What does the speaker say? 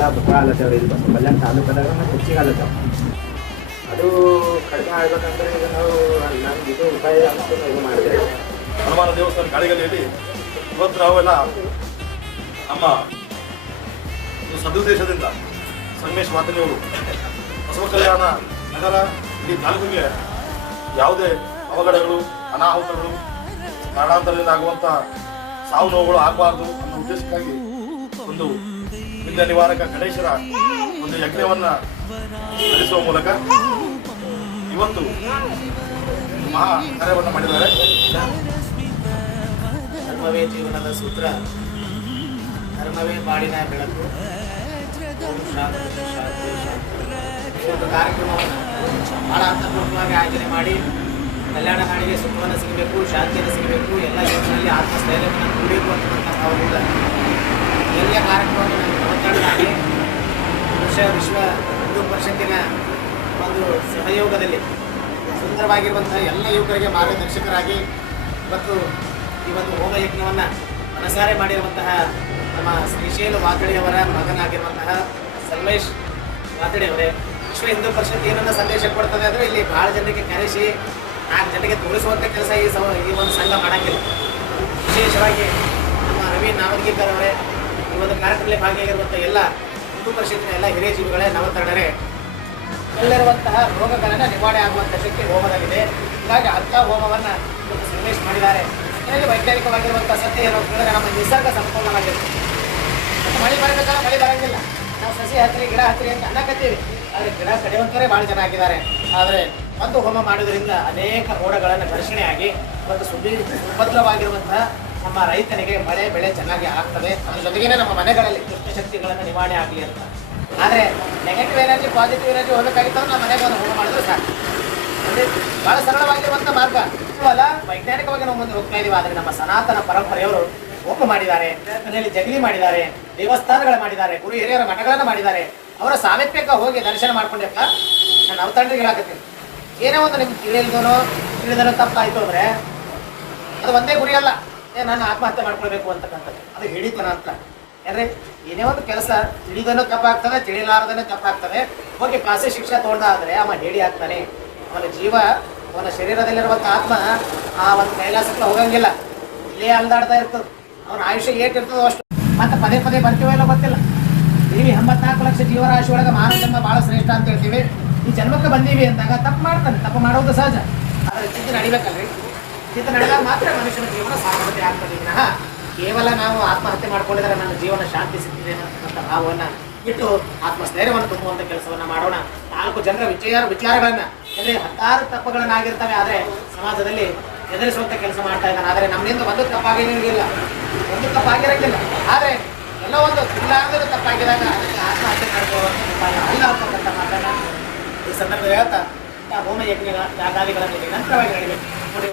ಎಲ್ಲ ಬಹಳ ಆಲತ್ತವ್ರಿ ಇಲ್ಲಿ ಬಸ್ ಕಲ್ಯಾಣ ತಾಲೂಕದಾಗ ಮತ್ತು ಹೆಚ್ಚಿಗೆ ಆಲತ್ತವ. ಅದು ಕಡಿಮೆ ಆಗ್ಬೇಕಂದ್ರೆ ಈಗ ನಾವು ನಮ್ಗೆ ಇದು ಉಪಾಯ ಅಂತ ಇದು ಮಾಡಿದೆ. ಹನುಮಾನ ದೇವಸ್ಥಾನ ಗಾಳಿಗಲ್ಲಿಯಲ್ಲಿ ಇವತ್ತು ನಾವೆಲ್ಲ ನಮ್ಮ ಸದುದ್ದೇಶದಿಂದ ಸಂಗಮೇಶ್ ಮಾತನಿಯವರು ಬಸವ ಕಲ್ಯಾಣ ನಗರ ಈ ತಾಲೂಕಿಗೆ ಯಾವುದೇ ಅವಘಡಗಳು, ಅನಾಹುತಗಳು, ಕಾರಣಾಂತರದಿಂದ ಆಗುವಂಥ ಸಾವು ನೋವುಗಳು ಆಗಬಾರ್ದು ಅನ್ನೋ ಉದ್ದೇಶಕ್ಕಾಗಿ ಒಂದು ವಿಘ್ನ ನಿವಾರಕ ಗಣೇಶರ ಒಂದು ಯಜ್ಞವನ್ನು ನಡೆಸುವ ಮೂಲಕ ಇವತ್ತು ಮಹಾ ಕಾರ್ಯವನ್ನು ಮಾಡಿದ್ದಾರೆ. ಧರ್ಮವೇ ಜೀವನದ ಸೂತ್ರ, ಧರ್ಮವೇ ಬಾಳಿನ ಬೆಳಕು. ಈ ಒಂದು ಕಾರ್ಯಕ್ರಮವನ್ನು ಬಹಳ ಅರ್ಥಪೂರ್ಣವಾಗಿ ಆಯೋಜನೆ ಮಾಡಿ ಕಲ್ಯಾಣ ನಾಡಿಗೆ ಸುಖವನ್ನು ಸಿಗಬೇಕು, ಶಾಂತಿಯನ್ನು ಸಿಗಬೇಕು, ಎಲ್ಲ ಜನರಲ್ಲಿ ಆತ್ಮಸ್ಥೈರ್ಯವನ್ನು ನೀಡಬೇಕು ಅಂತಕ್ಕಂಥ ಭಾವದಿಂದ ಎಲ್ಲಿಯ ಕಾರ್ಯಕ್ರಮವನ್ನು ಮಾತನಾಡಿ ವಿಶ್ವ ಹಿಂದೂ ಪರಿಷತ್ತಿನ ಒಂದು ಸಹಯೋಗದಲ್ಲಿ ಸುಂದರವಾಗಿರುವಂತಹ ಎಲ್ಲ ಯುವಕರಿಗೆ ಮಾರ್ಗದರ್ಶಕರಾಗಿ ಇವತ್ತು ಈ ಒಂದು ಹೋಮ ಯಜ್ಞವನ್ನು ಮನಸಾರೆ ಮಾಡಿರುವಂತಹ ನಮ್ಮ ಶ್ರೀಶೈಲ ವಾತಡೆಯವರ ಮಗನಾಗಿರುವಂತಹ ಸಂಗಮೇಶ್ ವಾತಡೆಯವರೇ, ವಿಶ್ವ ಹಿಂದೂ ಪರಿಷತ್ ಏನನ್ನ ಸಂದೇಶ ಕೊಡ್ತದೆ ಅಂದರೆ ಇಲ್ಲಿ ಭಾಳ ಜನರಿಗೆ ಕರೆಸಿ 4 ಜನರಿಗೆ ತೋರಿಸುವಂಥ ಕೆಲಸ ಈ ಒಂದು ಸಂಘ ಮಾಡೋಂಗಿಲ್ಲ. ವಿಶೇಷವಾಗಿ ನಮ್ಮ ರವಿ ನಾಮದ್ಗೀಕರ್ ಅವರೇ ಈ ಒಂದು ಕಾರ್ಯಕ್ರಮದಲ್ಲಿ ಭಾಗಿಯಾಗಿರುವಂಥ ಎಲ್ಲ ಹಿಂದೂ ಪರಿಷತ್ತಿನ ಎಲ್ಲ ಹಿರಿಯ ಜೀವಿಗಳೇ ನವತರಣರೇ, ಎಲ್ಲಿರುವಂತಹ ರೋಗಗಳನ್ನು ನಿವಾರಣೆ ಆಗುವಂಥ ಶಕ್ತಿ ಹೋಮದಲ್ಲಿದೆ. ಹೀಗಾಗಿ ಅಂಥ ಹೋಮವನ್ನು ಸಂಗಮೇಶ್ ಮಾಡಿದ್ದಾರೆ. ಇದರಲ್ಲಿ ವೈಜ್ಞಾನಿಕವಾಗಿರುವಂಥ ಸತ್ಯ ಏನು ಹೇಳಿದ್ರೆ ನಮ್ಮ ನಿಸರ್ಗ ಸಂಪೂರ್ಣವಾಗಿದೆ. ಮತ್ತು ಮಳೆ ಬರಬೇಕಾದ್ರೆ ಮಳೆ ಬರೋಂಗಿಲ್ಲ. ನಾವು ಸಸಿ ಹತ್ತಿರಿ ಗಿಡ ಹತ್ತಿರಿ ಅಂತ ಅನ್ನಕತ್ತೀವಿ, ಆದರೆ ಗಿಡ ಕಡಿಯುವಂಥವರೇ ಭಾಳ ಜನ ಆಗಿದ್ದಾರೆ. ಆದರೆ ಒಂದು ಹೋಮ ಮಾಡೋದ್ರಿಂದ ಅನೇಕ ಮೋಡಗಳನ್ನು ಘರ್ಷಣೆಯಾಗಿ ಮತ್ತು ಸುಭದ್ರವಾಗಿರುವಂತಹ ನಮ್ಮ ರೈತನಿಗೆ ಮಳೆ ಬೆಳೆ ಚೆನ್ನಾಗಿ ಆಗ್ತದೆ. ಅದ್ರ ಜೊತೆಗೇ ನಮ್ಮ ಮನೆಗಳಲ್ಲಿ ದುಷ್ಟಶಕ್ತಿಗಳನ್ನು ನಿವಾರಣೆ ಆಗಲಿ ಅಂತ. ಆದರೆ ನೆಗೆಟಿವ್ ಎನರ್ಜಿ ಪಾಸಿಟಿವ್ ಎನರ್ಜಿ ಹೋಗಬೇಕಾಗಿತ್ತು ನಮ್ಮ ಮನೆಗೆ ಒಂದು ಹೋಮ ಮಾಡಿದ್ರೆ ಸಾಕು. ಅಂದರೆ ಭಾಳ ಸರಳವಾಗಿರುವಂಥ ಮಾರ್ಗ ಅಲ್ಲ. ವೈಜ್ಞಾನಿಕವಾಗಿ ನಾವು ಮುಂದೆ ಹೋಗ್ತಾ ಇದ್ದೀವಿ. ಆದರೆ ನಮ್ಮ ಸನಾತನ ಪರಂಪರೆಯವರು ಹೋಮ ಮಾಡಿದ್ದಾರೆ, ಮನೆಯಲ್ಲಿ ಜಗಲಿ ಮಾಡಿದ್ದಾರೆ, ದೇವಸ್ಥಾನಗಳು ಮಾಡಿದ್ದಾರೆ, ಗುರು ಹಿರಿಯರ ಮಠಗಳನ್ನು ಮಾಡಿದ್ದಾರೆ. ಅವರ ಸಾಮೀಪ್ಯಕ್ಕೆ ಹೋಗಿ ದರ್ಶನ ಮಾಡ್ಕೊಂಡಪ್ಪ ನಾನು ಅವತಂಡ್ರಿಗೆ ಹೇಳಕತ್ತೀನಿ. ಏನೇ ಒಂದು ನಿಮ್ಗೆ ತಿಳಿದನೋ ತಪ್ಪಾಯಿತು ಅಂದರೆ ಅದು ಒಂದೇ ಗುರಿ ಅಲ್ಲ, ನಾನು ಆತ್ಮಹತ್ಯೆ ಮಾಡ್ಕೊಳ್ಬೇಕು ಅಂತಕ್ಕಂಥದ್ದು. ಅದು ಹಿಡಿತನ ಅಂತ. ಯಾಕಂದರೆ ಏನೇ ಒಂದು ಕೆಲಸ ತಿಳಿದನೂ ತಪ್ಪಾಗ್ತದೆ, ತಿಳಿಲಾರ್ದನೇ ತಪ್ಪಾಗ್ತದೆ. ಹೋಗಿ ಪಾಸೆ ಶಿಕ್ಷೆ ತೊಗೊಂಡಾದರೆ ಅವ ಹೇಳಿ ಆಗ್ತಾನೆ. ಅವನ ಜೀವ, ಅವನ ಶರೀರದಲ್ಲಿರುವಂಥ ಆತ್ಮ ಆ ಒಂದು ಕೈಲಾಸಕ್ಕೆ ಹೋಗಂಗಿಲ್ಲ, ಇಲ್ಲೇ ಅಲ್ದಾಡ್ತಾ ಇರ್ತದೆ. ಅವನ ಆಯುಷ್ಯ ಏಟಿರ್ತದೋ ಅಷ್ಟು. ಮತ್ತು ಪದೇ ಪದೇ ಬರ್ತೀವೋ ಇಲ್ಲೋ ಗೊತ್ತಿಲ್ಲ. ಇಲ್ಲಿ 84 ಲಕ್ಷ ಜೀವರಾಶಿ ಒಳಗೆ ಮಾನವ ಜನ್ಮ ಭಾಳ ಶ್ರೇಷ್ಠ ಅಂತ ಹೇಳ್ತೀವಿ. ಈ ಜನ್ಮಕ್ಕೆ ಬಂದೀವಿ ಅಂದಾಗ ತಪ್ಪು ಮಾಡ್ತಾನೆ, ತಪ್ಪು ಮಾಡೋದು ಸಹಜ. ಆದರೆ ಚಿಂತೆ ನಡಿಬೇಕಲ್ರಿ. ಚಿಂತೆ ನಡೆದಾಗ ಮಾತ್ರ ಮನುಷ್ಯನ ಜೀವನ ಸಾರ್ಥಕತೆ ಆಗ್ತದೆ. ವಿನಃ ಕೇವಲ ನಾವು ಆತ್ಮಹತ್ಯೆ ಮಾಡ್ಕೊಂಡಿದ್ರೆ ನನ್ನ ಜೀವನ ಶಾಂತಿ ಸಿಗ್ತಿದೆ ಅನ್ನತಕ್ಕಂಥ ಭಾವವನ್ನು ಇಟ್ಟು ಆತ್ಮಸ್ಥೈರ್ಯವನ್ನು ತುಂಬುವಂಥ ಕೆಲಸವನ್ನು ಮಾಡೋಣ. 4 ಜನರ ವಿಚಾರಗಳನ್ನು ಅಂದರೆ 10 ತಪ್ಪುಗಳನ್ನಾಗಿರ್ತವೆ, ಆದರೆ ಸಮಾಜದಲ್ಲಿ ಎದುರಿಸುವಂಥ ಕೆಲಸ ಮಾಡ್ತಾ ಇದ್ದಾನೆ. ಆದರೆ ನಮ್ಮಿಂದ ಒಂದು ತಪ್ಪಾಗಿರೋಂಗಿಲ್ಲ, ಒಂದು ತಪ್ಪಾಗಿರೋಂಗಿಲ್ಲ. ಆದರೆ ಎಲ್ಲೋ ಒಂದು ಇಲ್ಲಾಂದ್ರೆ ತಪ್ಪಾಗಿದಾಗ ಅದಕ್ಕೆ ಆತ್ಮಹತ್ಯೆ ಮಾಡ್ಕೊಳ್ಳುವಂಥ ಉಪಾಯ ಅಲ್ಲ ಅಂತಕ್ಕಂಥ ಮಾತನ್ನು ಈ ಸಂದರ್ಭದಲ್ಲಿ ಹೇಳ್ತಾ ಹೋಮ ಯಜ್ಞ ಯಾಗಾದಿಗಳನ್ನು ನಿರಂತರವಾಗಿ ನಡೀಬೇಕು ನೋಡಿ.